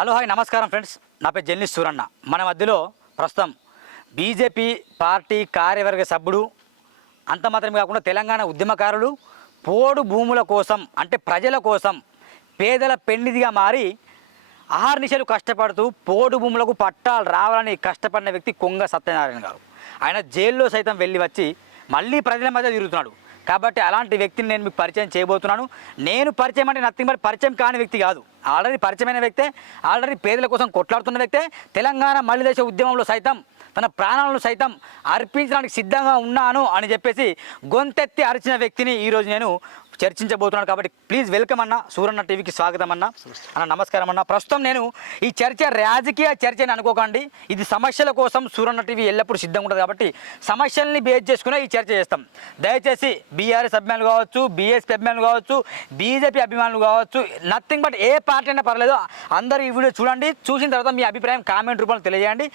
Hello hi నమస్కారం friends. నా పేరు జర్నలిస్ట్ సూరన్న. మన మధ్యలో ప్రస్తుతం బీజేపీ పార్టీ కార్యవర్గ సభ్యుడు అంత మాత్రమే కాకుండా తెలంగాణ ఉద్యమకారులు పోడు భూముల కోసం అంటే ప్రజల కోసం పేదల పెన్నిదిగా మారి ఆహార్నిశలు కష్టపడుతూ పోడు భూములకు పట్టాలు రావాలని కష్టపడిన వ్యక్తి కొంగ సత్యనారాయణ గారు. ఆయన జైల్లో సైతం వెళ్ళి వచ్చి మళ్ళీ ప్రజల మధ్య తిరుగుతున్నాడు. కాబట్టి అలాంటి వ్యక్తిని నేను మీకు పరిచయం చేయబోతున్నాను. నేను పరిచయం అంటే నథింగ్ బట్ పరిచయం కాని వ్యక్తి కాదు. ఆల్రెడీ పరిచయమైన వ్యక్తే ఆల్రెడీ పేదల కోసం కొట్లాడుతున్న వ్యక్తే తెలంగాణ మళ్ళీ దేశ ఉద్యమంలో సైతం తన ప్రాణాలను సైతం అర్పించడానికి సిద్ధంగా ఉన్నాను అని చెప్పేసి గొంతెత్తి అరిచిన వ్యక్తిని ఈరోజు నేను చర్చించబోతున్నాను కాబట్టి ప్లీజ్ వెల్కమ్ అన్న సూరన్న టీవీకి స్వాగతం అన్న అన్న నమస్కారం అన్న. ప్రస్తుతం నేను ఈ చర్చ రాజకీయ చర్చ అని అనుకోకండి. ఇది సమస్యల కోసం సూరన్న టీవీ ఎల్లప్పుడూ సిద్ధంగా ఉంటుంది కాబట్టి సమస్యల్ని బేస్ చేసుకునే ఈ చర్చ చేస్తాం. దయచేసి బీఆర్ఎస్ అభిమానులు కావచ్చు బీఎస్పీ అభిమానులు కావచ్చు బీజేపీ అభిమానులు కావచ్చు నథింగ్ బట్ ఏ పార్టీ అయినా పర్లేదు అందరూ ఈ వీడియో చూడండి. చూసిన తర్వాత మీ అభిప్రాయం కామెంట్ రూపంలో తెలియజేయండి.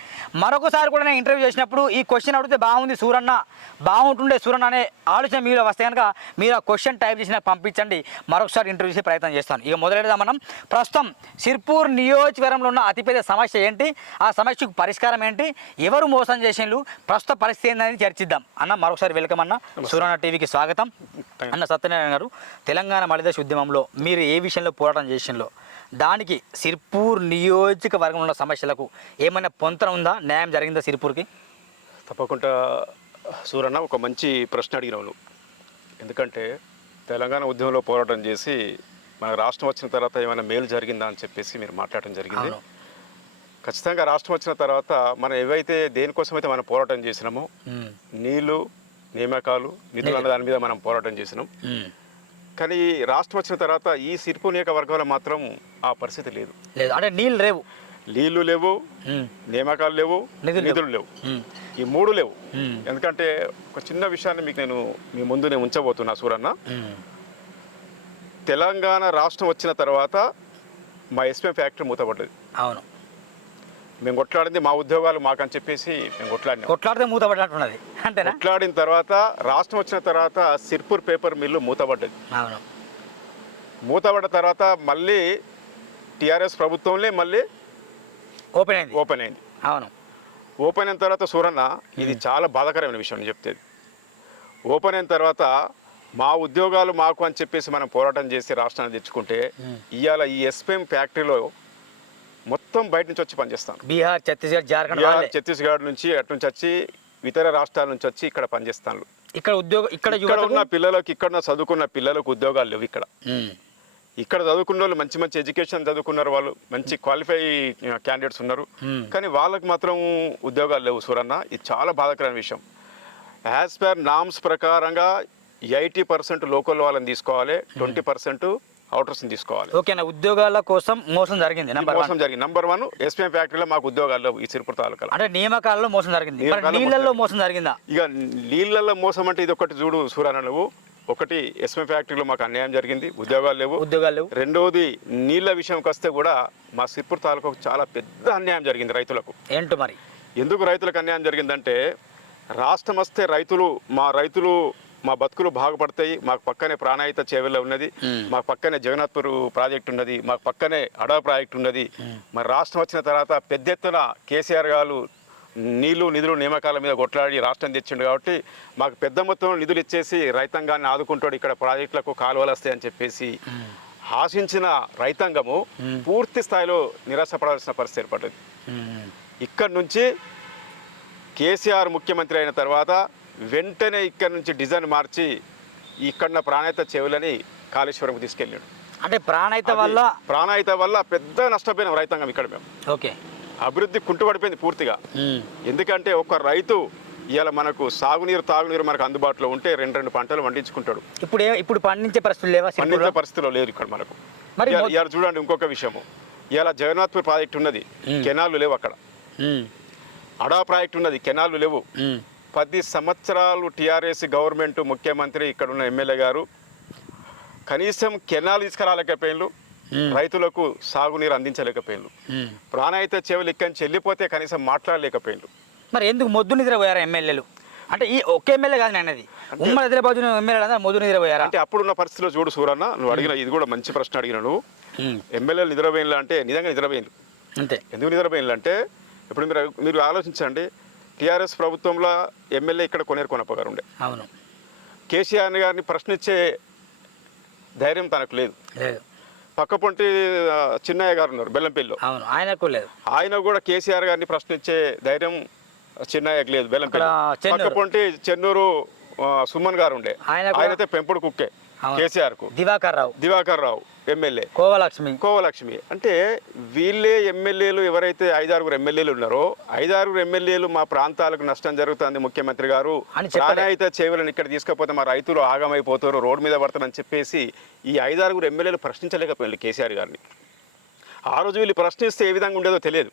మరొకసారి కూడా నేను ఇంటర్వ్యూ చేసినప్పుడు ఈ క్వశ్చన్ అడిగితే బాగుంది సూరన్న. బాగుంటుండే సూరన్న అనే ఆలోచన మీలో వస్తే కనుక మీరు ఆ క్వశ్చన్ టైప్ చేసిన నాకు పంపించండి. మరొకసారి ఇంటర్వ్యూ చేసే ప్రయత్నం చేస్తాను. ఇక మొదలెడదాం మనం. ప్రస్తుతం సిర్పూర్ నియోజకవర్గంలో ఉన్న అతిపెద్ద సమస్య ఏంటి? ఆ సమస్యకు పరిష్కారం ఏంటి? ఎవరు మోసం చేసిండ్రు ప్రస్తుత పరిస్థితి ఏందని చర్చిద్దాం. అన్న మరొకసారి వెల్కమ్ అన్న. సూరన్న టీవీకి స్వాగతం. అన్న సత్యనారాయణ గారు తెలంగాణ మలిదశ ఉద్యమంలో మీరు ఏ విషయంలో పోరాటం చేసిండ్రో దానికి సిర్పూర్ నియోజకవర్గంలో ఉన్న సమస్యలకు ఏమైనా పొంతన ఉందా? న్యాయం జరిగిందా సిర్పూర్కి? తప్పకుండా సూరన్న ఒక మంచి ప్రశ్న అడిగినావు ఎందుకంటే తెలంగాణ ఉద్యమంలో పోరాటం చేసి మన రాష్ట్రం వచ్చిన తర్వాత ఏమైనా మేలు జరిగిందా అని చెప్పేసి మీరు మాట్లాడటం జరిగింది. ఖచ్చితంగా రాష్ట్రం వచ్చిన తర్వాత మనం ఏవైతే దేనికోసం అయితే మనం పోరాటం చేసినామో నీళ్ళు నియామకాలు నిధులు అన్న దాని మీద మనం పోరాటం చేసినాం. కానీ రాష్ట్రం వచ్చిన తర్వాత ఈ సిర్పు నియోజకవర్గంలో మాత్రం ఆ పరిస్థితి లేదు. లేదు. అంటే నీళ్ళు రేవు నీళ్ళు లేవు నియామకాలు లేవు నిధులు లేవు. ఈ మూడు లేవు. ఎందుకంటే ఒక చిన్న విషయాన్ని మీకు నేను మీ ముందు నేను ఉంచబోతున్నా సూరన్న. తెలంగాణ రాష్ట్రం వచ్చిన తర్వాత మా ఎస్పీఎం ఫ్యాక్టరీ మూతపడ్డది. అవును. మేము కొట్లాడింది మా ఉద్యోగాలు మాకని చెప్పేసి మేము కొట్లాడినాం. కొట్లాడితే మూతపడినట్టున్నది అంతేనా? కొట్లాడిన తర్వాత రాష్ట్రం వచ్చిన తర్వాత సిర్పూర్ పేపర్ మిల్లు మూతపడ్డది. అవును. మూతపడ్డ తర్వాత మళ్ళీ టీఆర్ఎస్ ప్రభుత్వంలో మళ్ళీ ఓపెన్ అయింది. ఓపెన్ అయింది. అవును. ఓపెన్ అయిన తర్వాత సూరన్న ఇది చాలా బాధాకరమైన విషయం నేను చెప్తేది ఓపెన్ అయిన తర్వాత మా ఉద్యోగాలు మాకు అని చెప్పేసి మనం పోరాటం చేసి రాష్ట్రాన్ని తెచ్చుకుంటే ఇవాళ ఈ ఎస్పీఎం ఫ్యాక్టరీలో మొత్తం బయట నుంచి వచ్చి పనిచేస్తాను. బీహార్ ఛత్తీస్గఢ్ జార్ఖండ్ బీహార్. ఛత్తీస్గఢ్ నుంచి అటు నుంచి వచ్చి ఇతర రాష్ట్రాల నుంచి వచ్చి ఇక్కడ పనిచేస్తాను. ఇక్కడ ఉద్యోగం ఇక్కడ ఉన్న పిల్లలకు ఇక్కడ చదువుకున్న పిల్లలకు ఉద్యోగాలు లేవు ఇక్కడ. ఇక్కడ చదువుకున్న వాళ్ళు మంచి మంచి ఎడ్యుకేషన్ చదువుకున్నారు వాళ్ళు మంచి క్వాలిఫై క్యాండిడేట్స్ ఉన్నారు. Hmm. కానీ వాళ్ళకి మాత్రం ఉద్యోగాలు లేవు సూరన్న. ఇది చాలా బాధాకరమైన విషయం. యాజ్ పర్ నామ్స్ ప్రకారంగా ఎయిటీ పర్సెంట్ లోకల్ వాళ్ళని తీసుకోవాలి ట్వంటీ పర్సెంట్ అవుటర్స్ని తీసుకోవాలి. ఓకేనా ఉద్యోగాల కోసం మోసం జరిగింది మోసం జరిగింది. నంబర్ వన్ ఎస్పీఎం ఫ్యాక్టరీలో మాకు ఉద్యోగాలు లేవు ఈ సిరిపుర తాలూకాలో. అంటే నియామకాలలో మోసం జరిగింది. నీళ్ళల్లో మోసం మోసం జరిగిందా? ఇక నీళ్ళల్లో మోసం అంటే ఇది ఒకటి చూడు సూరన్న నువ్వు. ఒకటి ఎస్ఎం ఫ్యాక్టరీలో మాకు అన్యాయం జరిగింది ఉద్యోగాలు లేవు. ఉద్యోగాలు లేవు. రెండవది నీళ్ళ విషయంకి వస్తే కూడా మా సిర్పూర్ తాలూకాకు చాలా పెద్ద అన్యాయం జరిగింది రైతులకు. ఏంటో మరి? ఎందుకు రైతులకు అన్యాయం జరిగిందంటే రాష్ట్రం వస్తే రైతులు మా రైతులు మా బతుకులు బాగుపడతాయి మాకు పక్కనే ప్రాణాయిత చేవెళ్ళ ఉన్నది. మాకు పక్కనే జగన్నాథ్పూర్ ప్రాజెక్ట్ ఉన్నది మాకు పక్కనే అడవ ప్రాజెక్ట్ ఉన్నది. మరి రాష్ట్రం వచ్చిన తర్వాత పెద్ద ఎత్తున కేసీఆర్ గారు నీళ్ళు నిధులు నియామకాల మీద కొట్లాడి రాష్ట్రం తెచ్చిండు కాబట్టి మాకు పెద్ద మొత్తంలో నిధులు ఇచ్చేసి రైతాంగాన్ని ఆదుకుంటాడు ఇక్కడ ప్రాజెక్టులకు కాలువలు వస్తాయని చెప్పేసి ఆశించిన రైతాంగము పూర్తి స్థాయిలో నిరాశపడాల్సిన పరిస్థితి ఏర్పడ్డది. ఉమ్, ఇక్కడి నుంచి కేసీఆర్ ముఖ్యమంత్రి అయిన తర్వాత వెంటనే ఇక్కడి నుంచి డిజైన్ మార్చి ఇక్కడున్న ప్రాణాయిత చెవులని కాళేశ్వరంకు తీసుకెళ్ళాడు. అంటే ప్రాణాయిత వల్ల ప్రాణాయిత వల్ల పెద్ద నష్టపోయిన రైతాంగం ఇక్కడ మేము. ఓకే. అభివృద్ధి కుంటుపడిపోయింది పూర్తిగా. ఎందుకంటే ఒక రైతు ఇవాళ మనకు సాగునీరు తాగునీరు మనకు అందుబాటులో ఉంటే రెండు రెండు పంటలు పండించుకుంటాడు. ఇప్పుడు ఇప్పుడు పండించే పరిస్థితులు లేవా? పండించే పరిస్థితిలో లేదు ఇక్కడ మనకు. మరి ఇవాళ- చూడండి ఇంకొక విషయము. ఇవాళ జగన్నాథ్పూర్ ప్రాజెక్ట్ ఉన్నది. కెనాలు లేవు అక్కడ. అడా ప్రాజెక్ట్ ఉన్నది కెనాలు లేవు. పది సంవత్సరాలు టీఆర్ఎస్ గవర్నమెంట్ ముఖ్యమంత్రి ఇక్కడ ఉన్న ఎమ్మెల్యే గారు కనీసం కెనాల్ తీసుకురాలేకపోయిన్లు. Hmm. రైతులకు సాగునీరు అందించలేకపోయిన్లు ఉమ్. ప్రాణాయిత చెవులు ఇక్కడి వెళ్ళిపోతే కనీసం మాట్లాడలేకపోయిన్లు మరి ఎందుకు మొద్దు నిద్రపోయారా ఎమ్మెల్యేలు? అంటే ఈ ఒక్క ఎమ్మెల్యే కాదు నేను అనేది. ఉమ్మడి హైదరాబాద్ ఎమ్మెల్యే మొద్దు నిద్రపోయారా అంటే అప్పుడున్న పరిస్థితిలో చూడు సూరన్న నువ్వు అడిగిన ఇది కూడా మంచి ప్రశ్న అడిగిన నువ్వు. ఎమ్మెల్యేలు నిద్రపోయిన్లు అంటే నిజంగా నిద్రపోయింది అంతే. ఎందుకు నిద్రపోయిందంటే ఇప్పుడు మీరు మీరు ఆలోచించండి. టీఆర్ఎస్ ప్రభుత్వంలో ఎమ్మెల్యే ఇక్కడ కొనేరు కొనప్ప గారు ఉండే. అవును. కేసీఆర్ గారిని ప్రశ్నించే ధైర్యం తనకు లేదు. లేదు. పక్కపొంటి ఆ, చిన్నయ్య గారు ఉన్నారు బెల్లంపల్లిలో. అవును ఆయనకు లేదు. ఆయన కూడా కేసీఆర్ గారిని ప్రశ్నించే ధైర్యం చిన్నయ్యకి లేదు బెల్లంపల్లి చెన్నూరు. పక్కపొంటి చెన్నూరు సుమన్ గారు ఉండే. ఆయన ఆయనైతే పెంపుడు కుక్కే. కేసీఆర్కు దివాకర్ రావు. దివాకర్ రావు. ఎమ్మెల్యే. కోవలక్ష్మి. కోవలక్ష్మి. అంటే వీళ్ళే ఎమ్మెల్యేలు ఎవరైతే ఐదారుగురు ఎమ్మెల్యేలు ఉన్నారో ఐదారుగురు ఎమ్మెల్యేలు మా ప్రాంతాలకు నష్టం జరుగుతుంది ముఖ్యమంత్రి గారు. ప్రాణాయిత చేవులను ఇక్కడ తీసుకపోతే మా రైతులు ఆగమైపోతారు రోడ్డు మీద పడతారని చెప్పేసి ఈ ఐదారుగురు ఎమ్మెల్యేలు ప్రశ్నించలేకపోయింది కేసీఆర్ గారిని. ఆ రోజు వీళ్ళు ప్రశ్నిస్తే ఏ విధంగా ఉండేదో తెలియదు.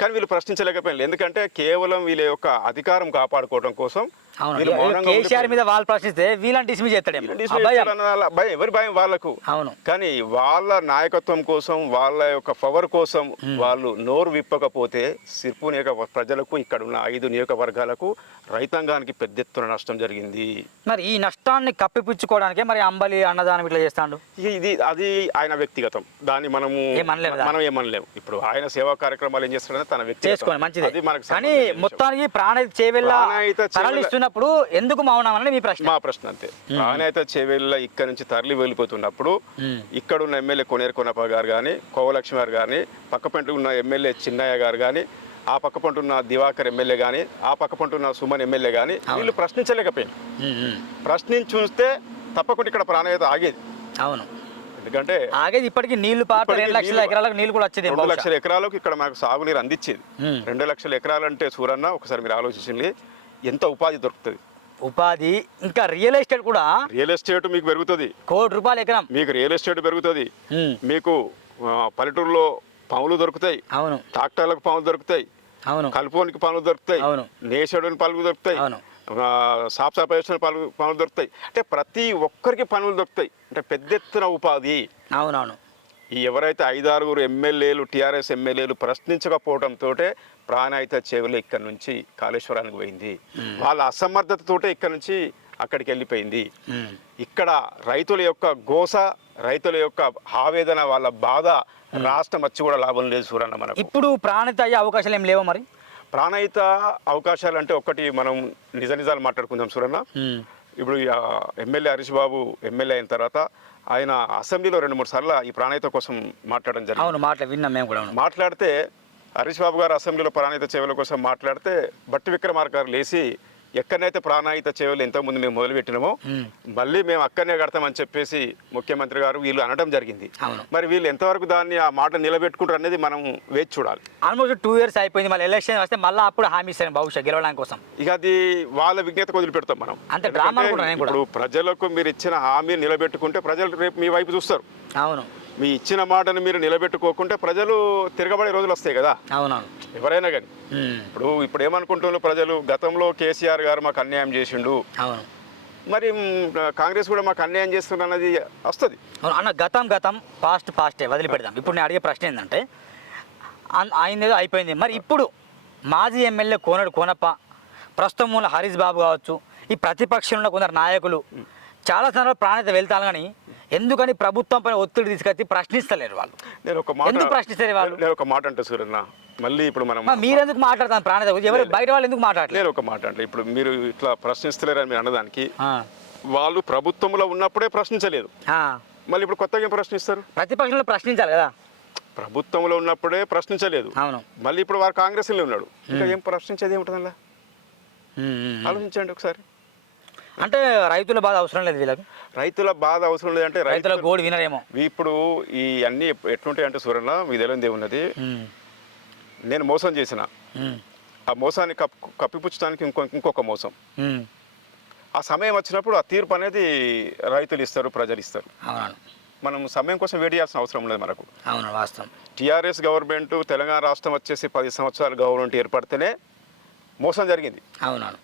కానీ వీళ్ళు ప్రశ్నించలేకపోయింది ఎందుకంటే కేవలం వీళ్ళ యొక్క అధికారం కాపాడుకోవడం కోసం అవును. కేసీఆర్. మీద వాళ్ళు ప్రశ్నిస్తే వీళ్ళని డిస్మిస్ dismiss భయం. ఎవరి వాళ్ళకు? అవును. కానీ వాళ్ళ నాయకత్వం కోసం వాళ్ళ యొక్క పవర్ కోసం వాళ్ళు నోరు విప్పకపోతే సిర్పు నియోజక ప్రజలకు ఇక్కడ ఉన్న ఐదు నియోజకవర్గాలకు రైతాంగానికి పెద్ద ఎత్తున నష్టం జరిగింది. మరి ఈ నష్టాన్ని కప్పిపుచ్చుకోవడానికే మరి అంబలి అన్నదానం ఇట్లా చేస్తాడు? ఇది అది ఆయన వ్యక్తిగతం. దాన్ని మనము. మనం ఏమనలేము. ఇప్పుడు ఆయన సేవా కార్యక్రమాలు ఏం చేస్తాడని తన వ్యక్తి చేసుకోండి మంచిది. అది మనకు కానీ. మొత్తానికి ప్రాణహిత చేవెళ్ళ తరలిస్తున్నప్పుడు ఎందుకు మౌనం మీ ప్రశ్న. మా ప్రశ్న అంతే. ప్రాణాయిత చేవేళ్ళ ఇక్కడ నుంచి తరలి వెళ్ళిపోతున్నప్పుడు. ఇక్కడ ఉన్న ఎమ్మెల్యే కొనేరు కొనప్ప గారు కానీ కోవలక్ష్మి గారు కానీ పక్కపంట ఉన్న ఎమ్మెల్యే చిన్నయ్య గారు కానీ ఆ పక్కపంట ఉన్న దివాకర్ ఎమ్మెల్యే కానీ ఆ పక్కపంట ఉన్న సుమన్ ఎమ్మెల్యే కానీ వీళ్ళు ప్రశ్నించలేకపోయింది ఉమ్. ప్రశ్నించుస్తే తప్పకుండా ఇక్కడ ప్రాణాయిత ఆగేది. అవును. ఎందుకంటే ఆగేది ఇప్పటికి నీళ్ళు ఇప్పటికీ రెండు లక్షల ఎకరాలకు నీళ్ళు కూడా వచ్చేది రెండు లక్షల ఎకరాలకు ఇక్కడ మనకు సాగునీరు అందించేది. రెండు లక్షల ఎకరాలంటే సూరన్న ఒకసారి మీరు ఆలోచించండి. ఎంత ఉపాధి దొరుకుతుంది? ఉపాధి ఇంకా రియల్ ఎస్టేట్ కూడా రియల్ ఎస్టేట్ మీకు పెరుగుతుంది. కోటి రూపాయలు ఎకరం. మీకు రియల్ ఎస్టేట్ పెరుగుతుంది. మీకు పల్లెటూరులో పాములు దొరుకుతాయి. అవును. ట్రాక్టర్లకు పాములు దొరుకుతాయి. అవును. కలుపుకోనికి పాములు దొరుకుతాయి. అవును. నేషడుని పనులు దొరుకుతాయి. అవును. సాఫ్ చేసిన పనులు పనులు దొరుకుతాయి. అంటే ప్రతి ఒక్కరికి పనులు దొరుకుతాయి. అంటే పెద్ద ఎత్తున ఉపాధి. అవునవును. ఈ ఎవరైతే ఐదారుగురు ఎమ్మెల్యేలు టీఆర్ఎస్ ఎమ్మెల్యేలు ప్రశ్నించకపోవడంతో ప్రాణాయిత చెవులు ఇక్కడ నుంచి కాళేశ్వరానికి పోయింది. వాళ్ళ అసమర్థతతోటే ఇక్కడ నుంచి అక్కడికి వెళ్ళిపోయింది. ఇక్కడ రైతుల యొక్క గోస రైతుల యొక్క ఆవేదన వాళ్ళ బాధ రాష్ట్రం వచ్చి కూడా లాభం లేదు చూడన్న మనకు. ఇప్పుడు ప్రాణిత అయ్యే అవకాశాలు ఏం లేవా మరి? ప్రాణహిత అవకాశాలు అంటే ఒకటి మనం నిజ నిజాలు మాట్లాడుకుందాం చూడన్న. ఇప్పుడు ఎమ్మెల్యే హరీష్ బాబు ఎమ్మెల్యే అయిన తర్వాత ఆయన అసెంబ్లీలో రెండు మూడు సార్లు ఈ ప్రాణహిత కోసం మాట్లాడడం జరిగింది. అవును మాటలు విన్నాం మేము కూడా మాట్లాడితే హరీష్ బాబు గారు అసెంబ్లీలో ప్రాణహిత సేవల కోసం మాట్లాడితే బట్టి విక్రమార్క గారు లేచి ఎక్కడైతే ప్రాణాయిత సేవలు ఎంతోమంది మేము మొదలుపెట్టినామో మళ్ళీ మేము అక్కడనే కడతామని చెప్పేసి ముఖ్యమంత్రి గారు వీళ్ళు అనడం జరిగింది. మరి వీళ్ళు ఎంతవరకు దాన్ని ఆ మాట నిలబెట్టుకుంటారు అనేది మనం వేచి చూడాలి. ఆల్మోస్ట్ టూ ఇయర్స్ అయిపోయింది. మళ్ళీ ఎలక్షన్ వస్తే మళ్ళీ అప్పుడు హామీ ఇస్తాను భవిష్యత్ గెలవడానికి కోసం. ఇక అది వాళ్ళ విజ్ఞతకు వదిలిపెడతాం మనం. అంతే డ్రామా. ఇప్పుడు ప్రజలకు మీరు ఇచ్చిన హామీ నిలబెట్టుకుంటే ప్రజలు రేపు మీ వైపు చూస్తారు. అవును. మీ ఇచ్చిన మాటను మీరు నిలబెట్టుకోకుంటే ప్రజలు తిరగబడే రోజులు వస్తాయి కదా. అవునవును. ఎవరైనా కానీ ఇప్పుడు ఇప్పుడు ఏమనుకుంటున్నారు ప్రజలు? గతంలో కేసీఆర్ గారు మాకు అన్యాయం చేసిండు. అవును. మరి కాంగ్రెస్ కూడా మాకు అన్యాయం చేస్తుంది అన్నది వస్తుంది అన్న గతం గతం పాస్ట్ పాస్టే వదిలిపెడదాం. ఇప్పుడు నేను అడిగే ప్రశ్న ఏంటంటే ఆయనది అయిపోయింది. మరి ఇప్పుడు మాజీ ఎమ్మెల్యే కోనడు కోనప్ప ప్రస్తుతం ఉన్న హరీష్ బాబు కావచ్చు ఈ ప్రతిపక్షంలో కొందరు నాయకులు చాలా సందర్భాలు ప్రాణిత వెళ్తాను కానీ ఎందుకని ప్రభుత్వం పైన ఒత్తిడి తీసుకొచ్చి ప్రశ్నిస్తలేరు వాళ్ళు? నేను ఒక మాట ఎందుకు ప్రశ్నిస్తారు వాళ్ళు? నేను ఒక మాట అంటే సూర్యన్న మళ్ళీ ఇప్పుడు మనం మరి మీరెందుకు మాట్లాడతాను ప్రాణిత ఎవరు బయట వాళ్ళు ఎందుకు మాట్లాడలేరు నేను ఒక మాట అంటే. ఇప్పుడు మీరు ఇట్లా ప్రశ్నిస్తలేరని మీరు అన్నదానికి వాళ్ళు ప్రభుత్వంలో ఉన్నప్పుడే ప్రశ్నించలేదు. మళ్ళీ ఇప్పుడు కొత్తగా ఏం ప్రశ్నిస్తారు? ప్రతిపక్షంలో ప్రశ్నించాలి కదా? ప్రభుత్వంలో ఉన్నప్పుడే ప్రశ్నించలేదు. అవును. మళ్ళీ ఇప్పుడు వారు కాంగ్రెస్లో ఉన్నాడు. ఇంకా ఏం ప్రశ్నించేది ఏముంటుంది అలా. ఆలోచించండి ఒకసారి. అంటే రైతుల బాధ అవసరం లేదు వీళ్ళకి? రైతుల బాధ అవసరం లేదంటే రైతుల గోడు వినరేమో. ఇప్పుడు ఈ అన్ని ఎట్లుంటాయి అంటే సూర్యన్న మీ తెలియదు ఉన్నది నేను మోసం చేసిన. ఆ మోసాన్ని కప్పు కప్పిపుచ్చడానికి ఇంకో ఇంకొక మోసం. ఆ సమయం వచ్చినప్పుడు ఆ తీర్పు అనేది రైతులు ఇస్తారు ప్రజలు ఇస్తారు. మనం సమయం కోసం వెయిట్ చేయాల్సిన అవసరం లేదు మనకు. అవును వాస్తవం. టీఆర్ఎస్ గవర్నమెంట్ తెలంగాణ రాష్ట్రం వచ్చేసి పది సంవత్సరాలు గవర్నమెంట్ ఏర్పడితేనే మోసం జరిగింది. అవునవును.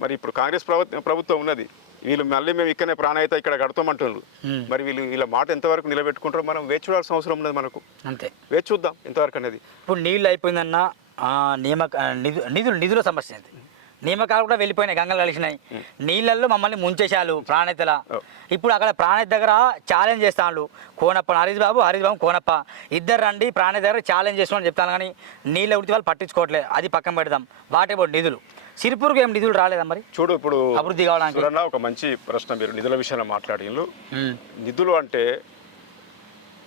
మరి ఇప్పుడు కాంగ్రెస్ ప్రభుత్వం ప్రభుత్వం ఉన్నది. వీళ్ళు మళ్ళీ మేము ఇక్కడనే ప్రాణాయిత ఇక్కడ కడతామంటున్నారు. మరి వీళ్ళు వీళ్ళ మాట ఎంతవరకు నిలబెట్టుకుంటారో మనం వేచి చూడాల్సిన అవసరం ఉన్నది మనకు. అంతే. వేచి చూద్దాం ఎంతవరకు అనేది. ఇప్పుడు నీళ్ళు అయిపోయిందన్న నియామక నిధులు నిధుల సమస్య ఏంటి నియామకాలు కూడా వెళ్ళిపోయినాయి గంగలు కలిసినాయి. నీళ్ళల్లో మమ్మల్ని ముంచేశారు ప్రాణెత్తల ఇప్పుడు అక్కడ ప్రాణెత్ దగ్గర ఛాలెంజ్ చేస్తాను కోనప్ప హరీష్ బాబు హరీష్ బాబు కోనప్ప. ఇద్దరు రండి ప్రాణెత్ దగ్గర ఛాలెంజ్ చేస్తున్నాను చెప్తాను కానీ నీళ్ళ ఉడితే వాళ్ళు పట్టించుకోవట్లేదు. అది పక్కన పెడదాం. వాటే బోర్డు నిధులు. సిరిపూర్కి ఏం నిధులు రాలేదా మరి? చూడు ఇప్పుడు అభివృద్ధి కావడానికి. ఒక మంచి ప్రశ్న మీరు నిధుల విషయంలో మాట్లాడిండ్రు ఉమ్, నిధులు అంటే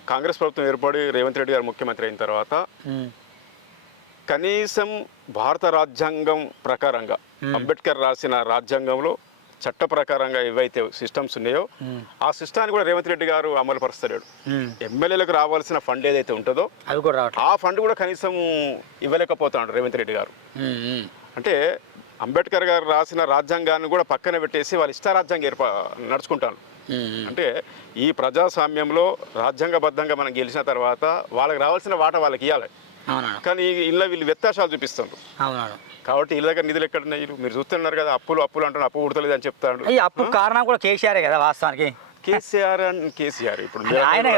కాంగ్రెస్ ప్రభుత్వం ఏర్పడి రేవంత్ రెడ్డి గారు ముఖ్యమంత్రి అయిన తర్వాత కనీసం భారత రాజ్యాంగం ప్రకారంగా అంబేద్కర్ రాసిన రాజ్యాంగంలో చట్ట ప్రకారంగా ఏవైతే సిస్టమ్స్ ఉన్నాయో ఆ సిస్టాన్ని కూడా రేవంత్ రెడ్డి గారు అమలు పరుస్తలేడు. ఎమ్మెల్యేలకు రావాల్సిన ఫండ్ ఏదైతే ఉంటుందో అవి కూడా ఆ ఫండ్ కూడా కనీసం ఇవ్వలేకపోతున్నాడు రేవంత్ రెడ్డి గారు. అంటే అంబేద్కర్ గారు రాసిన రాజ్యాంగాన్ని కూడా పక్కన పెట్టేసి వాళ్ళ ఇష్ట రాజ్యాంగం ఏర్పా నడుచుకుంటాను. అంటే ఈ ప్రజాస్వామ్యంలో రాజ్యాంగబద్ధంగా మనం గెలిచిన తర్వాత వాళ్ళకి రావాల్సిన వాట వాళ్ళకి ఇవ్వాలి కానీ ఇళ్ళ వీళ్ళు వ్యత్యాసాలు చూపిస్తారు కాబట్టి వీళ్ళ దగ్గర నిధులు ఎక్కడ ఉన్నాయి? మీరు చూస్తున్నారు కదా అప్పులు అప్పులు అంటారు అప్పు పుడతలేదు అని చెప్తాడు. ఈ అప్పు కారణం కూడా కేసీఆరే కదా వాస్తవానికి? కేసీఆర్ అండ్ కేసీఆర్ ఇప్పుడు ఆయన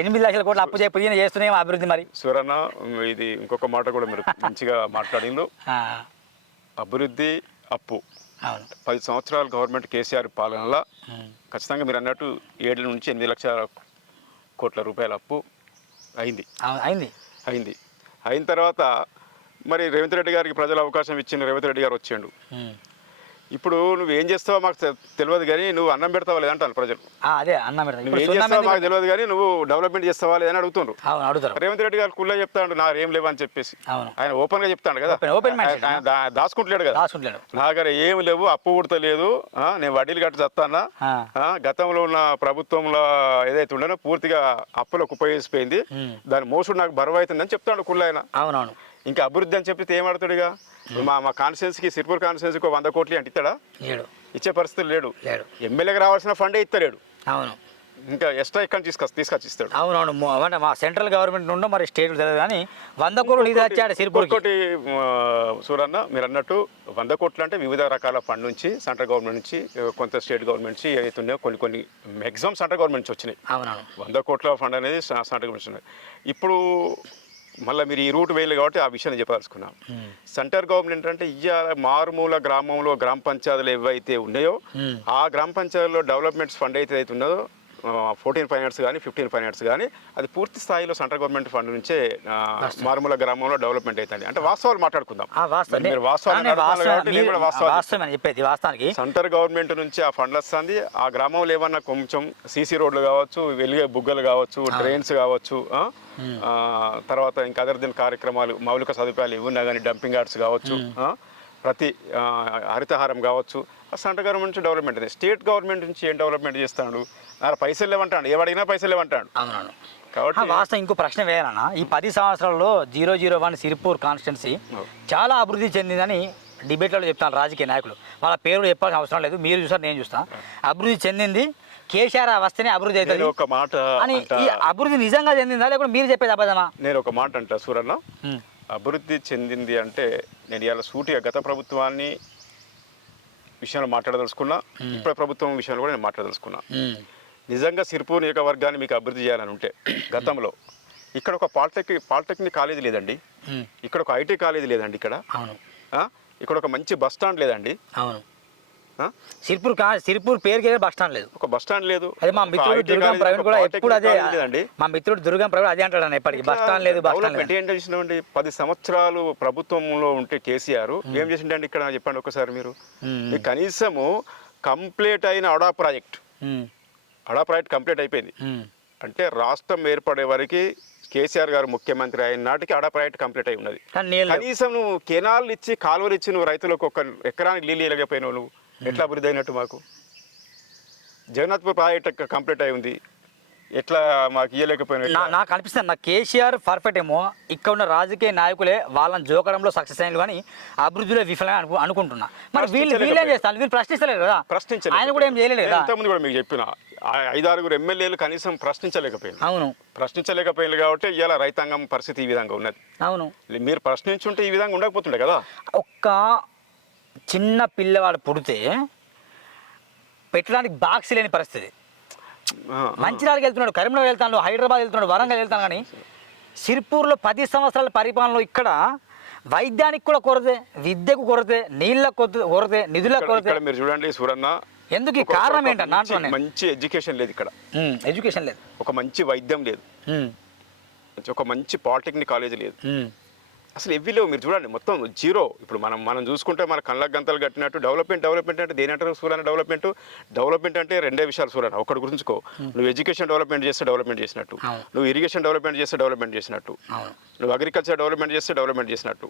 ఎనిమిది లక్షల కోట్ల అప్పు చెప్పి ఈయన చేస్తున్నాం అభివృద్ధి మరి. సురన్న ఇది ఇంకొక మాట కూడా మీరు మంచిగా మాట్లాడిండు ఆ, అభివృద్ధి అప్పు. పది సంవత్సరాలు గవర్నమెంట్ కేసీఆర్ పాలనలో ఖచ్చితంగా మీరు అన్నట్టు ఏడు నుంచి ఎనిమిది లక్షల కోట్ల రూపాయల అప్పు అయింది. అయింది. అయింది. అయిన తర్వాత మరి రేవంత్ రెడ్డి గారికి ప్రజలు అవకాశం ఇచ్చిన రేవంత్ రెడ్డి గారు వచ్చాడు. ఇప్పుడు నువ్వు ఏం చేస్తావో మాకు తెలియదు కానీ నువ్వు అన్నం పెడతావా లేదంటాను ప్రజలు. అదే అన్న నువ్వు ఏం చేస్తావో మాకు తెలియదు కానీ నువ్వు డెవలప్మెంట్ చేస్తావా లేదని అడుగుతుండ్రు. అవును అడుగుతారు. రేవంత్ రెడ్డి గారు కుళ్ళ చెప్తాడు నా ఏం లేవు అని చెప్పేసి. అవును. ఆయన ఓపెన్గా చెప్తాడు కదా. ఆయన- దాచుకుంటలేడు కదా. నా దగ్గర ఏం లేవు అప్పు పుడతలేదు ఆ, నేను వడ్డీలు కట్ట చస్తానా గతంలో ఉన్న ప్రభుత్వంలో ఏదైతే ఉండనో పూర్తిగా అప్పులకు ఉపయోగిపోయింది ఉమ్. దాని మోసుడు నాకు బరువు అవుతుందని చెప్తాడు కుళ్ళ ఆయన. అవునవును. ఇంకా అభివృద్ధి అని చెప్పితే ఏం ఆడుతాడుగా మా మా కాన్స్టిట్యున్సీకి సిర్పూర్ కాన్స్టిట్యున్సీకి వంద కోట్లు అంటే ఇస్తాడా లేడు. ఇచ్చే పరిస్థితి లేడు. లేడు. ఎమ్మెల్యేకి రావాల్సిన ఫండే ఇస్తలేడు అవును. ఇంకా ఎక్స్ట్రా ఇక్కడ తీసుకొచ్చి తీసుకొచ్చి ఇస్తాడు అవునవును. మొ- అంటే మా సెంట్రల్ గవర్నమెంట్ నుండి మరి స్టేట్ తెలియదు కానీ వంద కోట్లు నిధులు వచ్చాడు సిరిపూర్కి. ఇంకొకటి ఆ, సూరన్న మీరు అన్నట్టు వంద కోట్లు అంటే వివిధ రకాల ఫండ్ నుంచి సెంట్రల్ గవర్నమెంట్ నుంచి కొంత స్టేట్ గవర్నమెంట్ నుంచి ఏవైతే ఉన్నాయో కొన్ని కొన్ని మ్యాక్సిమం సెంట్రల్ గవర్నమెంట్ నుంచి వచ్చినాయి. అవునవును. వంద కోట్ల ఫండ్ అనేది సెంట్రల్ గవర్నమెంట్ ఇప్పుడు మళ్ళీ మీరు ఈ రూట్ వేయలేదు కాబట్టి ఆ విషయాన్ని చెప్పదలుచుకున్నాం ఉమ్. సెంట్రల్ గవర్నమెంట్ అంటే ఇవాళ మారుమూల గ్రామంలో గ్రామ పంచాయతీలు ఏవైతే ఉన్నాయో. ఆ గ్రామ పంచాయతీలో డెవలప్మెంట్స్ ఫండ్ అయితే అయితే ఉన్నదో ఫోర్టీన్ ఫైనాన్స్ కానీ ఫిఫ్టీన్ ఫైనాన్స్ కానీ అది పూర్తి స్థాయిలో సెంట్రల్ గవర్నమెంట్ ఫండ్ నుంచే మారుమూల గ్రామంలో డెవలప్మెంట్ అవుతుంది. అంటే వాస్తవాలు మాట్లాడుకుందాం. వాస్తవానికి. సెంటర్ గవర్నమెంట్ నుంచి ఆ ఫండ్లు వస్తుంది. ఆ గ్రామంలో ఏమన్నా కొంచెం సీసీ రోడ్లు కావచ్చు వెలిగే బుగ్గలు కావచ్చు డ్రైన్స్ కావచ్చు తర్వాత ఇంకా అదర్ దిన కార్యక్రమాలు మౌలిక సదుపాయాలు ఇవి ఉన్నా కానీ డంపింగ్ యార్డ్స్ కావచ్చు? ప్రతి హరితహారం కావచ్చు సెంట్రల్ గవర్నమెంట్ నుంచి డెవలప్మెంట్ స్టేట్ గవర్నమెంట్ నుంచి ఏం డెవలప్మెంట్ చేస్తాడు? అలా పైసలు లేవంటాడు. ఎవడైనా పైసలు లేవంటాడు. అవునవును. కాబట్టి వాస్తవం ఇంకో ప్రశ్న వేయాలన్నా. ఈ పది సంవత్సరాల్లో zero zero one Sirpur constituency చాలా అభివృద్ధి చెందిందని డిబేట్లలో చెప్తాను రాజకీయ నాయకులు. వాళ్ళ పేరు చెప్పాల్సిన అవసరం లేదు. మీరు చూసారు నేను చూస్తాను అభివృద్ధి చెందింది. కేసీఆర్ వస్తేనే అభివృద్ధి అవుతుంది. ఒక మాట అని ఈ అభివృద్ధి నిజంగా చెందిందా? లేకపోతే మీరు చెప్పేది అబద్ధమా? నేను ఒక మాట అంట. సూరన్న అభివృద్ధి చెందింది అంటే నేను ఇవాళ సూటిగా గత ప్రభుత్వాన్ని విషయంలో మాట్లాడదలుచుకున్నా ఇప్పటి ప్రభుత్వం విషయంలో కూడా నేను మాట్లాడదలుచుకున్నా. నిజంగా సిరిపూర్ నియోజకవర్గాన్ని మీకు అభివృద్ధి చేయాలని ఉంటే గతంలో ఇక్కడ ఒక పాలిటెక్నిక్ పాలిటెక్నిక్ కాలేజీ లేదండి. ఇక్కడ ఒక ఐటీ కాలేజీ లేదండి ఇక్కడ? ఇక్కడ ఒక మంచి బస్ స్టాండ్ లేదండి. అవును? సిరిపూర్ కా సిరిపూర్ పేరుకి బస్ స్టాండ్ లేదు. ఒక బస్ స్టాండ్ లేదు. అదే మా మిత్రుడు దుర్గం ప్రవీణ్ కూడా ఎప్పుడు అదే మా మిత్రుడు దుర్గం ప్రవీణ్ అదే అంటాడు ఎప్పటికి బస్ స్టాండ్ లేదు బస్ స్టాండ్ లేదు. పది సంవత్సరాలు ప్రభుత్వంలో ఉంటే కేసీఆర్. ఏం చేసిండండి ఇక్కడ? చెప్పండి ఒకసారి మీరు. కనీసము కంప్లీట్ అయిన అడా ప్రాజెక్ట్. అడా ప్రాజెక్ట్ కంప్లీట్ అయిపోయింది. అంటే రాష్ట్రం ఏర్పడే వరకు కేసీఆర్ గారు ముఖ్యమంత్రి అయిన నాటికి అడా ప్రాజెక్ట్ కంప్లీట్ అయి ఉన్నది. కనీసం నువ్వు కెనాల్ ఇచ్చి కాలువలు ఇచ్చి నువ్వు రైతులకు ఒక ఎకరానికి నీళ్ళు ఇవ్వలేకపోయినావు నువ్వు. ఎట్లా అభివృద్ధి అయినట్టు మాకు? జగన్నాథ్పూర్ ప్రాజెక్ట్ కంప్లీట్ అయి ఉంది? ఎట్లా మాకు ఇవ్వలేకపోయినా నా నాకు అనిపిస్తుంది నాకు కేసీఆర్ పర్ఫెక్ట్ ఏమో ఇక్కడ ఉన్న రాజకీయ నాయకులే వాళ్ళని జోకడంలో సక్సెస్ అయిన కానీ అభివృద్ధిలో విఫలంగా అనుకు అనుకుంటున్నా. మరి వీళ్ళు వీళ్ళు ఏం చేస్తారు? వీళ్ళు ప్రశ్నిస్తలేరు కదా? ప్రశ్నించలేదు ఆయన కూడా ఏం చేయలేదు? ఇంతకుముందు కూడా మీకు చెప్పిన ఐదారుగురు ఎమ్మెల్యేలు కనీసం ప్రశ్నించలేకపోయింది అవును. ప్రశ్నించలేకపోయింది కాబట్టి ఇవాళ రైతాంగం పరిస్థితి ఈ విధంగా ఉన్నది. అవును. మీరు ప్రశ్నించుంటే ఈ విధంగా ఉండకపోతుండే కదా? ఒక్క చిన్న పిల్లవాడు పుడితే పెట్టడానికి బాక్స్ లేని పరిస్థితి. మంచిర్యాలకు వెళ్తున్నాడు కరీంనగర్ వెళ్తాడు హైదరాబాద్ వెళ్తున్నాడు వరంగల్ వెళ్తాను కానీ సిర్పూర్లో పది సంవత్సరాల పరిపాలనలో ఇక్కడ వైద్యానికి కూడా కొరతే విద్యకు కొరతే నీళ్ళ కొరతే కొరతే నిధుల కొరతే. మీరు చూడండి సూరన్న ఎందుకు ఈ కారణం ఏంటన్నా మంచి- ఎడ్యుకేషన్ లేదు ఇక్కడ. ఎడ్యుకేషన్ లేదు. ఒక మంచి వైద్యం లేదు. ఒక మంచి పాలిటెక్నిక్ కాలేజ్ లేదు. అసలు ఎవ్వి లేవు మీరు చూడండి మొత్తం జీరో. ఇప్పుడు మనం మనం చూసుకుంటే మన కళ్ళ గంతలు కట్టినట్టు డెవలప్మెంట్ డెవలప్మెంట్ అంటే దేని అంటారు సూర్యన డెవలప్మెంట్? డెవలప్మెంట్ అంటే రెండే విషయాలు సూర్యన ఒకటి గుర్తుంచుకో. నువ్వు ఎడ్యుకేషన్ డెవలప్మెంట్ చేస్తే డెవలప్మెంట్ చేసినట్టు. నువ్వు ఇరిగేషన్ డెవలప్మెంట్ చేస్తే డెవలప్మెంట్ చేసినట్టు. నువ్వు అగ్రికల్చర్ డెవలప్మెంట్ చేస్తే డెవలప్మెంట్ చేసినట్టు.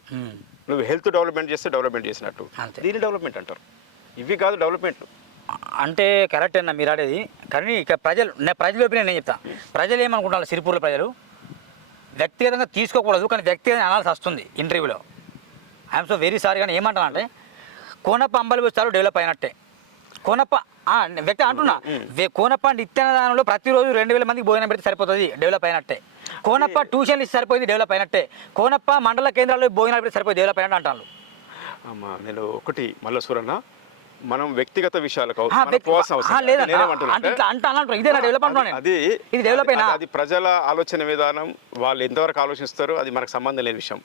నువ్వు హెల్త్ డెవలప్మెంట్ చేస్తే డెవలప్మెంట్ చేసినట్టు. దీని డెవలప్మెంట్ అంటారు. ఇవి కాదు డెవలప్మెంట్. అంటే కరెక్ట్ అన్న మీరు ఆడేది. కానీ ఇక ప్రజలు నేను ప్రజల ఒపీనియన్ నేను చెప్తా. ప్రజలు ఏమనుకుంటున్నారు? సిరిపూర్ల ప్రజలు? వ్యక్తిగతంగా తీసుకోకూడదు కానీ వ్యక్తిగతంగా అనాల్సి వస్తుంది ఇంటర్వ్యూలో. ఐఎమ్ సో వెరీ సారీ కానీ ఏమంటాను అంటే కోనప్ప అంబలి వచ్చారు డెవలప్ అయినట్టే. కోనప్ప వ్యక్తి అంటున్నా కోనప్ప నిత్యానదానంలో ప్రతిరోజు రెండు వేల మందికి భోజనం పెడితే సరిపోతుంది డెవలప్ అయినట్టే. కోనప్ప ట్యూషన్లు సరిపోయింది డెవలప్ అయినట్టే. కోనప్ప మండల కేంద్రాల్లో భోజనాలు పెడితే సరిపోయి డెవలప్ అయినట్టు అంటాను అమ్మా నేను ఒకటి మళ్ళీ సూరన్న మనం వ్యక్తిగత విషయాలకు. అది ఇది డెవలప్ అయినా అది- ప్రజల ఆలోచన విధానం వాళ్ళు ఎంతవరకు ఆలోచిస్తారో అది మనకు సంబంధం లేని విషయం.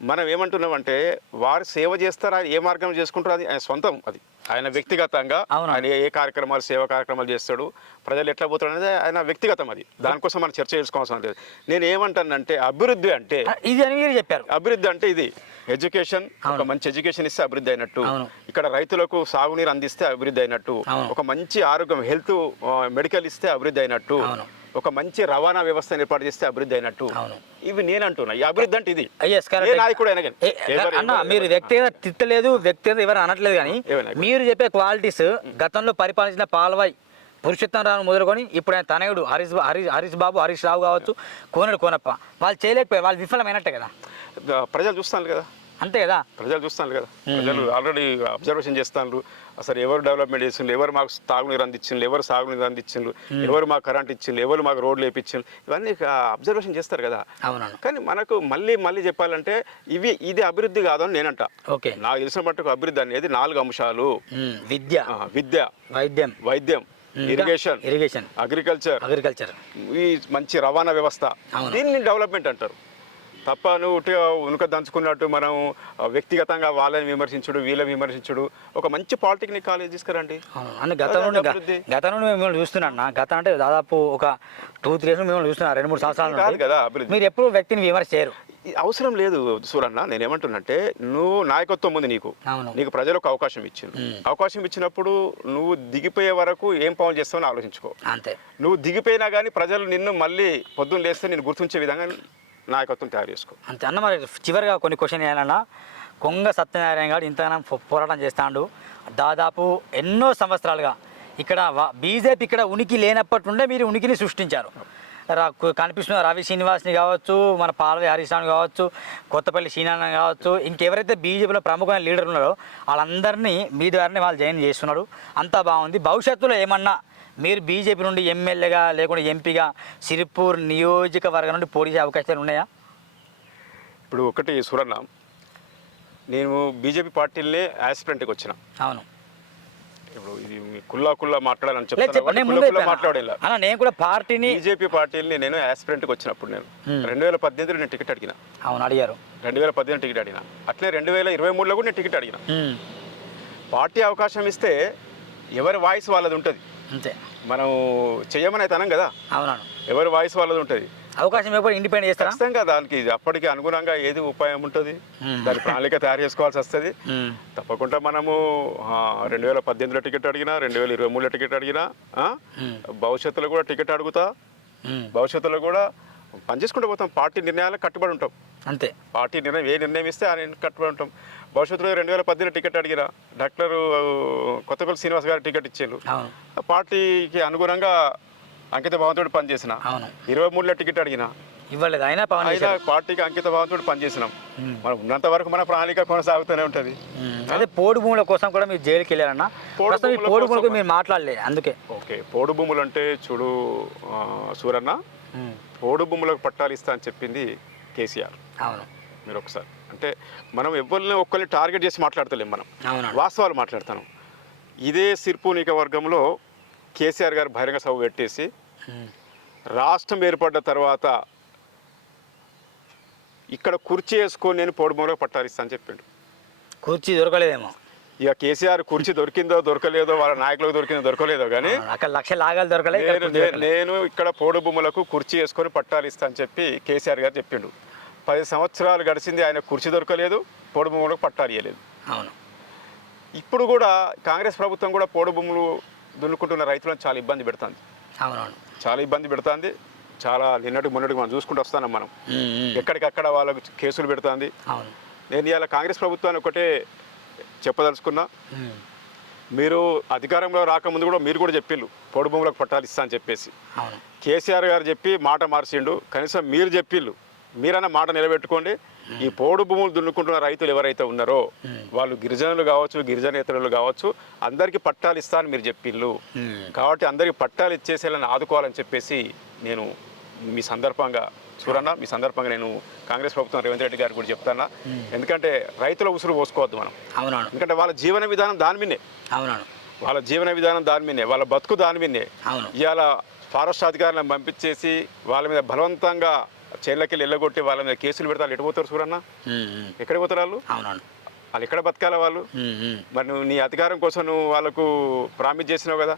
మనం ఏమంటున్నాం అంటే వారు సేవ చేస్తారో ఆయన ఏ మార్గం చేసుకుంటారో అది ఆయన సొంతం అది ఆయన వ్యక్తిగతంగా. ఆయన ఏ కార్యక్రమాలు సేవా కార్యక్రమాలు చేస్తాడు ప్రజలు ఎట్లా పోతాడు అనేది ఆయన వ్యక్తిగతం అది దానికోసం మనం చర్చ చేసుకోవాల్సిన లేదు నేను ఏమంటానంటే అభివృద్ధి అంటే ఇది అని మీరు చెప్పారు అభివృద్ధి అంటే ఇది ఎడ్యుకేషన్ ఒక. మంచి ఎడ్యుకేషన్ ఇస్తే అభివృద్ధి అయినట్టు. ఇక్కడ రైతులకు సాగునీరు అందిస్తే అభివృద్ధి అయినట్టు. ఒక మంచి ఆరోగ్యం హెల్త్ మెడికల్ ఇస్తే అభివృద్ధి అయినట్టు. ఒక మంచి రవాణా వ్యవస్థను ఏర్పాటు చేస్తే అభివృద్ధి అయినట్టు. అవును. ఇవి నేను అంటున్నా ఈ అభివృద్ధి అంటే ఇది. నాయకుడు అయినా అన్న మీరు వ్యక్తిగత తిట్టలేదు వ్యక్తిగత ఎవరు అనట్లేదు కానీ? మీరు చెప్పే క్వాలిటీస్ గతంలో పరిపాలించిన పాల్వాయ్ పురుషోత్తం రావు మొదలుకొని ఇప్పుడు ఆయన తనయుడు హరీష్ హరీష్ హరీష్ బాబు హరీష్ రావు కావచ్చు కోనడు కోనప్ప. వాళ్ళు చేయలేకపోయారు వాళ్ళు విఫలమైనట్టే కదా. ప్రజలు చూస్తాను కదా. అంతే కదా? ప్రజలు చూస్తాను కదా. ప్రజలు ఆల్రెడీ అబ్జర్వేషన్ చేస్తాను అసలు ఎవరు డెవలప్మెంట్ చేసిండ్రు? ఎవరు మాకు తాగునీరు అందించిండ్రు? ఎవరు సాగునీరు అందించిండ్రు? ఎవరు మాకు కరెంట్ ఇచ్చిండ్రు? ఎవరు మాకు రోడ్లు వేయించిండ్రు ఇవన్నీ అబ్జర్వేషన్ చేస్తారు కదా. అవునవును. కానీ మనకు మళ్ళీ మళ్ళీ చెప్పాలంటే ఇవి ఇది అభివృద్ధి కాదని నేనంట. ఓకే. నాకు తెలిసిన మట్టుకు అభివృద్ధి అనేది నాలుగు అంశాలు. విద్య. విద్య. వైద్యం. వైద్యం. ఇరిగేషన్ ఇరిగేషన్ అగ్రికల్చర్ అగ్రికల్చర్ ఈ మంచి రవాణా వ్యవస్థ. దీన్ని డెవలప్మెంట్ అంటారు. తప్ప నువ్వు ఉనుక దంచుకున్నట్టు మనం వ్యక్తిగతంగా వాళ్ళని విమర్శించుడు వీళ్ళని విమర్శించుడు ఒక మంచి పాలిటెక్నిక్ కాలేజ్ తీసుకురండి. అవును అని గతం నుండి గ- అభివృద్ధి. గతం నుండి మిమ్మల్ని చూస్తున్నా గతం అంటే దాదాపు ఒక టూ త్రీ ఇయర్స్ మిమ్మల్ని చూస్తున్నా రెండు మూడు సంవత్సరాల కాదు మీరు ఎప్పుడు వ్యక్తిని విమర్శ చేయరు అవసరం లేదు సూరన్న నేను ఏమంటున్నంటే నువ్వు నాయకత్వం ఉంది నీకు. నీకు ప్రజలకు అవకాశం ఇచ్చింది. అవకాశం ఇచ్చినప్పుడు నువ్వు దిగిపోయే వరకు ఏం పనులు చేస్తావని ఆలోచించుకో. అంతే. నువ్వు దిగిపోయినా కానీ ప్రజలు నిన్ను మళ్ళీ పొద్దున్న లేస్తే నేను గుర్తుంచే విధంగా నాయకత్వం తయారు చేసుకో. అంతే అన్న మరి చివరిగా కొన్ని క్వశ్చన్ చేయాలన్నా కొంగ సత్యనారాయణ గారు ఇంతగానం పోరాటం చేస్తాడు. దాదాపు ఎన్నో సంవత్సరాలుగా ఇక్కడ బీజేపీ ఇక్కడ ఉనికి లేనప్పటి నుండే మీరు ఉనికిని సృష్టించారు. కనిపిస్తున్న రవి శ్రీనివాస్ని కావచ్చు మన పాలవి హరీష్ కావచ్చు కొత్తపల్లి శ్రీనారాయణ కావచ్చు ఇంకెవరైతే బీజేపీలో ప్రముఖమైన లీడర్ ఉన్నారో వాళ్ళందరినీ మీ ద్వారానే వాళ్ళు జాయిన్ చేస్తున్నారు. అంతా బాగుంది. భవిష్యత్తులో ఏమన్నా మీరు బీజేపీ నుండి ఎమ్మెల్యేగా లేకుంటే ఎంపీగా సిరిపూర్ నియోజకవర్గం నుండి పోటీ అవకాశాలు ఉన్నాయా? ఇప్పుడు ఒకటి సురన్న నేను బీజేపీ పార్టీలనే యాస్పిరెంట్కి వచ్చిన. అవును. ఇప్పుడు ఇది కుల్లా కుల్లా మాట్లాడాలని చెప్తాను నేను కూడా పార్టీని బీజేపీ పార్టీని నేను యాస్పిరెంట్కి వచ్చినప్పుడు నేను. రెండు వేల పద్దెనిమిదిలో నేను టికెట్ అడిగిన. అవును అడిగారు. రెండు వేల పద్దెనిమిది టికెట్ అడిగిన. అట్లే రెండు వేల ఇరవై మూడులో కూడా నేను టికెట్ అడిగిన. పార్టీ అవకాశం ఇస్తే ఎవరి వాయిస్ వాళ్ళది ఉంటుంది. అంతే. మనం చెయ్యమని అయితే అనం కదా? అవునవును. ఎవరి వాయిస్ వాళ్ళది ఉంటుంది? అవకాశం ఎప్పుడు ఇండిపెండెంట్ చేస్తారా? ఖచ్చితంగా దానికి అప్పటికి అనుగుణంగా ఏది ఉపాయం ఉంటుంది. దాని ప్రణాళిక తయారు చేసుకోవాల్సి వస్తుంది. తప్పకుండా మనము రెండు వేల పద్దెనిమిదిలో టికెట్ అడిగినా రెండు వేల ఇరవై మూడులో టికెట్ అడిగినా భవిష్యత్తులో కూడా టికెట్ అడుగుతా భవిష్యత్తులో కూడా పనిచేసుకుంటూ పోతాం. పార్టీ నిర్ణయాలకు కట్టుబడి ఉంటాం. అంతే. పార్టీ నిర్ణయం ఏ నిర్ణయం ఇస్తే ఆ నిర్ణయం కట్టుబడి ఉంటాం. భవిష్యత్తులో రెండు వేల పద్దెనిమిది టికెట్ అడిగిన డాక్టర్ కొత్తపల్లి శ్రీనివాస్ గారు టికెట్ ఇచ్చారు పార్టీకి అనుగుణంగా అంకిత భావంతో పనిచేసిన. ఇరవై మూడులో టికెట్ అడిగిన. ఇవ్వలేదు అయినా చేశారు పార్టీకి అంకిత భావంతో పనిచేసినాం. మనం ఉన్నంత వరకు మన ప్రణాళిక కొనసాగుతూనే ఉంటుంది. అదే పోడు భూముల కోసం కూడా మీరు జైలుకి వెళ్ళారన్న? పోడు భూములకు మీరు మాట్లాడలే అందుకే. ఓకే పోడు భూములు అంటే చూడు సూరన్న. పోడు భూములకు పట్టాలు ఇస్తా అని చెప్పింది కేసీఆర్. అవును. మీరు ఒకసారి అంటే మనం ఎవరిని ఒక్కరిని టార్గెట్ చేసి మాట్లాడతలేం మనం. వాస్తవాలు మాట్లాడతాను. ఇదే సిర్పు నియోజకవర్గంలో కేసీఆర్ గారు బహిరంగ సభ పెట్టేసి రాష్ట్రం ఏర్పడ్డ తర్వాత ఇక్కడ కుర్చీ వేసుకొని నేను పోడుమూలకు పట్టాలిస్తా అని చెప్పిండు. కుర్చీ దొరకలేదేమో. ఇక కేసీఆర్ కుర్చీ దొరికిందో దొరకలేదో వాళ్ళ నాయకులకు దొరికిందో దొరకలేదో కానీ అక్కడ లక్ష లాగాలు దొరకలేదు నేను ఇక్కడ పోడు భూములకు కుర్చీ వేసుకొని పట్టాలిస్తా అని చెప్పి కేసీఆర్ గారు చెప్పిండు. పది సంవత్సరాలు గడిచింది ఆయన కుర్చీ దొరకలేదు పోడు భూములకు పట్టాలు ఇవ్వలేదు అవును. ఇప్పుడు కూడా కాంగ్రెస్ ప్రభుత్వం కూడా పోడు భూములు దున్నుకుంటున్న రైతులను చాలా ఇబ్బంది పెడుతుంది. అవునవును. చాలా ఇబ్బంది పెడుతుంది. చాలా నిన్నటి మొన్నటికి మనం చూసుకుంటూ వస్తున్నాం మనం. ఎక్కడికక్కడ వాళ్ళకు కేసులు పెడుతుంది. నేను ఇవాళ కాంగ్రెస్ ప్రభుత్వాన్ని ఒకటే చెప్పదలుచుకున్నా. ఉమ్. మీరు అధికారంలో రాకముందు కూడా మీరు కూడా చెప్పిళ్ళు పొడు భూములకు పట్టాలు ఇస్తా అని చెప్పేసి. కేసీఆర్ గారు చెప్పి మాట మార్చిండు కనీసం మీరు చెప్పిళ్ళు మీరన్నా మాట నిలబెట్టుకోండి. ఈ పోడు భూములు దున్నుకుంటున్న రైతులు ఎవరైతే ఉన్నారో వాళ్ళు గిరిజనులు కావచ్చు గిరిజనేతరులు కావచ్చు అందరికీ పట్టాలు ఇస్తా అని మీరు చెప్పిళ్ళు. కాబట్టి అందరికీ పట్టాలు ఇచ్చేసేలా ఆదుకోవాలని చెప్పేసి నేను మీ సందర్భంగా చూడన్నా మీ సందర్భంగా నేను కాంగ్రెస్ ప్రభుత్వం రేవంత్ రెడ్డి గారికి కూడా చెప్తానా ఎందుకంటే రైతుల ఉసురు పోసుకోవద్దు మనం. అవునవును. ఎందుకంటే వాళ్ళ జీవన విధానం దాని మీదే. అవునవును. వాళ్ళ జీవన విధానం దాని మీదే వాళ్ళ బతుకు దాని మీదే. అవును. ఇవాళ ఫారెస్ట్ అధికారులను పంపించేసి వాళ్ళ మీద బలవంతంగా చేళ్ళకి ఎల్లగొట్టి వాళ్ళ మీద కేసులు పెడతారు ఎటు పోతారు చూడన్న. ఎక్కడికి పోతారు వాళ్ళు? అవునవును. వాళ్ళు ఎక్కడ బతకాల వాళ్ళు. మరి నువ్వు నీ అధికారం కోసం నువ్వు వాళ్ళకు ప్రామిస్ చేసినావు కదా?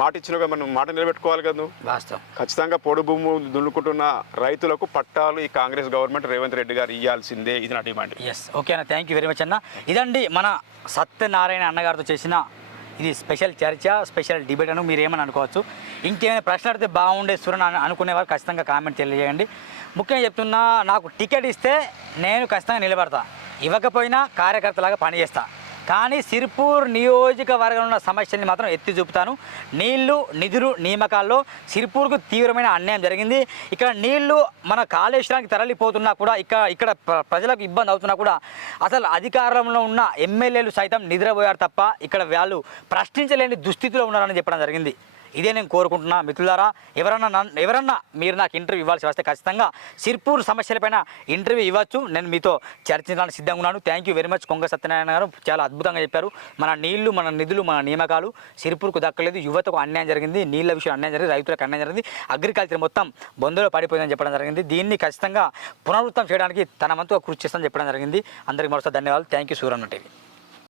మాట మరి నువ్వు మాట నిలబెట్టుకోవాలి కదా వాస్తవం. ఖచ్చితంగా పొడు భూము దున్నుకుంటున్న రైతులకు పట్టాలు ఈ కాంగ్రెస్ గవర్నమెంట్ రేవంత్ రెడ్డి గారు ఇవ్వాల్సిందే ఇది నా డిమాండ్. ఎస్ ఓకే అన్న థ్యాంక్ యూ వెరీ మచ్ అన్న. ఇదండి మన సత్యనారాయణ అన్నగారితో చేసిన ఇది స్పెషల్ చర్చ స్పెషల్ డిబేట్ అని మీరు ఏమని అనుకోవచ్చు. ఇంకేమైనా ప్రశ్న అడిగితే బాగుండే సురన్ అని అనుకునేవారు ఖచ్చితంగా కామెంట్ తెలియజేయండి. ముఖ్యంగా చెప్తున్నా నాకు టికెట్ ఇస్తే నేను ఖచ్చితంగా నిలబడతా. ఇవ్వకపోయినా కార్యకర్తలాగా పనిచేస్తా. కానీ సిర్పూర్ నియోజకవర్గంలో ఉన్న సమస్యల్ని మాత్రం ఎత్తి చూపుతాను. నీళ్ళు నిధులు నియామకాల్లో సిర్పూర్కు తీవ్రమైన అన్యాయం జరిగింది. ఇక్కడ నీళ్ళు మన కాళేశ్వరానికి తరలిపోతున్నా కూడా ఇక్కడ ఇక్కడ ప్ర- ప్రజలకు ఇబ్బంది అవుతున్నా కూడా అసలు అధికారంలో ఉన్న ఎమ్మెల్యేలు సైతం నిద్రపోయారు తప్ప ఇక్కడ వాళ్ళు ప్రశ్నించలేని దుస్థితిలో ఉన్నారని చెప్పడం జరిగింది. ఇదే నేను కోరుకుంటున్నా. మిత్రులారా ఎవరన్నా నన్ను ఎవరన్నా మీరు నాకు ఇంటర్వ్యూ ఇవ్వాల్సి వస్తే ఖచ్చితంగా సిర్పూర్ సమస్యలపైన ఇంటర్వ్యూ ఇవ్వచ్చు. నేను మీతో చర్చించడానికి సిద్ధంగా ఉన్నాను. థ్యాంక్ యూ వెరీ మచ్ కొంగ సత్యనారాయణ గారు. చాలా అద్భుతంగా చెప్పారు. మన నీళ్ళు మన నిధులు మన నియామకాలు సిర్పూర్కు దక్కలేదు. యువతకు అన్యాయం జరిగింది. నీళ్ళ విషయం అన్యాయం జరిగింది. రైతులకు అన్యాయం జరిగింది. అగ్రికల్చర్ మొత్తం బొందులో పడిపోయిందని చెప్పడం జరిగింది. దీన్ని ఖచ్చితంగా పునరుత్తం చేయడానికి తన వంతుగా కృషి చేస్తానని చెప్పడం జరిగింది. అందరికీ మరోసారి ధన్యవాదాలు. Thank you Suranna TV